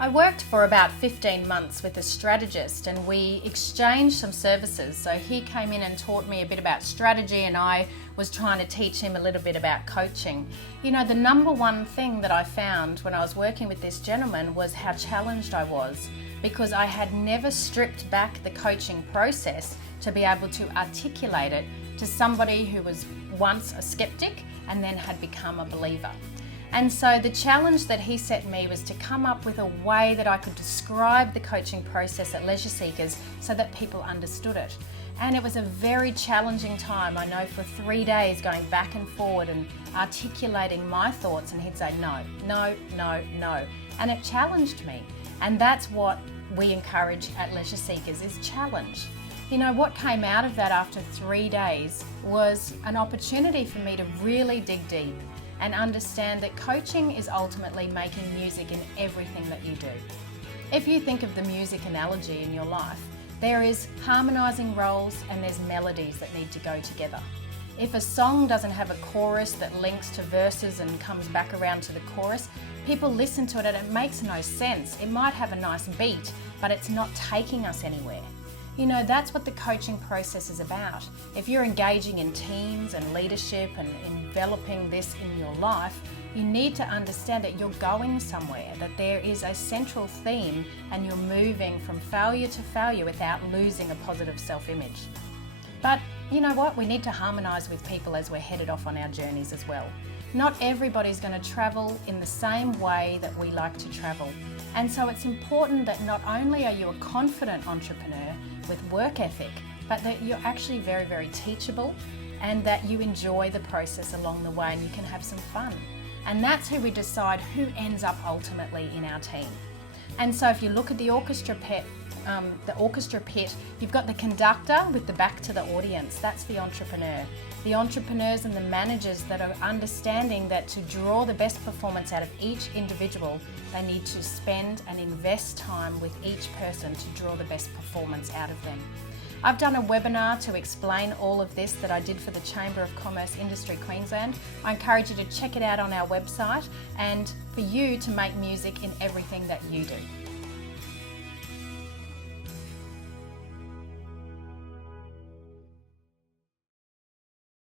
I worked for about 15 months with a strategist and we exchanged some services. So he came in and taught me a bit about strategy and I was trying to teach him a little bit about coaching. You know, the number one thing that I found when I was working with this gentleman was how challenged I was, because I had never stripped back the coaching process to be able to articulate it to somebody who was once a skeptic and then had become a believer. And so the challenge that he set me was to come up with a way that I could describe the coaching process at Leisure Seekers so that people understood it. And it was a very challenging time, I know, for 3 days going back and forward and articulating my thoughts, and he'd say no, no, no, no. And it challenged me. And that's what we encourage at Leisure Seekers, is challenge. You know, what came out of that after 3 days was an opportunity for me to really dig deep and understand that coaching is ultimately making music in everything that you do. If you think of the music analogy in your life, there is harmonizing roles and there's melodies that need to go together. If a song doesn't have a chorus that links to verses and comes back around to the chorus, people listen to it and it makes no sense. It might have a nice beat, but it's not taking us anywhere. You know, that's what the coaching process is about. If you're engaging in teams and leadership and enveloping this in your life, you need to understand that you're going somewhere, that there is a central theme and you're moving from failure to failure without losing a positive self-image. But you know what? We need to harmonise with people as we're headed off on our journeys as well. Not everybody's going to travel in the same way that we like to travel. And so it's important that not only are you a confident entrepreneur with work ethic, but that you're actually very, very teachable and that you enjoy the process along the way and you can have some fun. And that's who we decide who ends up ultimately in our team. And so if you look at the orchestra pit, you've got the conductor with the back to the audience. That's the entrepreneur. The entrepreneurs and the managers that are understanding that to draw the best performance out of each individual, they need to spend and invest time with each person to draw the best performance out of them. I've done a webinar to explain all of this that I did for the Chamber of Commerce Industry Queensland. I encourage you to check it out on our website and for you to make music in everything that you do.